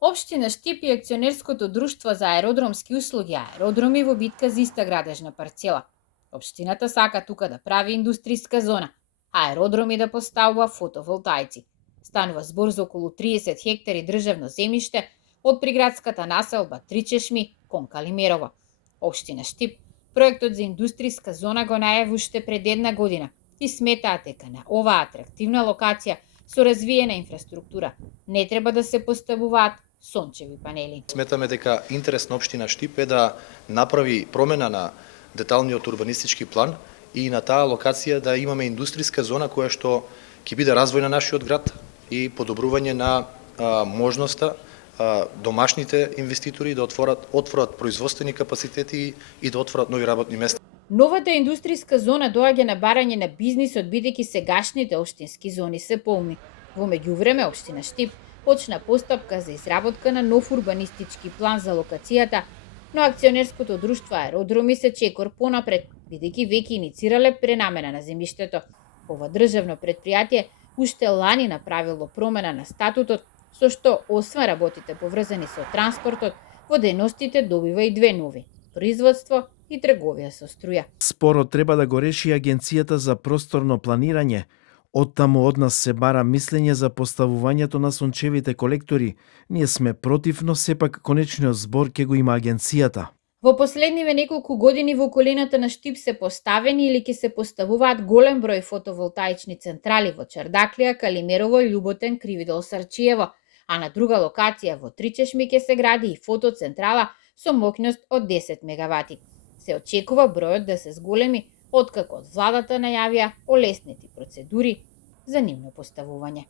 Општина Штип и акционерското друштво за аеродромски услуги Аеродроми во битка за иста градежна парцела. Општината сака тука да прави индустријска зона, а аеродроми да поставува фотоволтаици. Станува збор за околу 30 хектари државно земјиште од приградската населба Тричешми кон Калимерово. Општина Штип проектот за индустријска зона го најави уште пред една година и сметаат дека на оваа атрактивна локација со развиена инфраструктура не треба да се поставуваат сончеви панели. Сметаме дека интерес на општина Штип е да направи промена на деталниот урбанистички план и на таа локација да имаме индустријска зона која што ќе биде развој на нашиот град и подобрување на можноста домашните инвеститори да отворат производствени капацитети и да отворат нови работни места. Новата индустријска зона доаѓа на барање на бизнисот бидејќи сегашните општински зони се полни. Во меѓувреме општина Штип почна постапка за изработка на нов урбанистички план за локацијата, но акционерското друштво Аеродроми се чекор понапред, бидејќи веќе иницирале пренамена на земјиштето. Ова државно предпријатие уште лани направило промена на статутот, со што освен работите поврзани со транспортот, во дејностите добива и две нови – производство и трговија со струја. Спорот треба да го реши Агенцијата за просторно планирање. Оттаму од нас се бара мислење за поставувањето на сончевите колектори. Ние сме против, но сепак конечниот збор ќе го има Агенцијата. Во последниве неколку години во околината на Штип се поставени или ќе се поставуваат голем број фотоволтаични централи во Чардаклија, Калимерово, Љуботен, Кривидол, Сарчиево, а на друга локација во Тричешми ќе се гради и фотоцентрала со моќност од 10 мегавати. Се очекува бројот да се зголеми откако од владата најавија олеснети процедури за нивно поставување.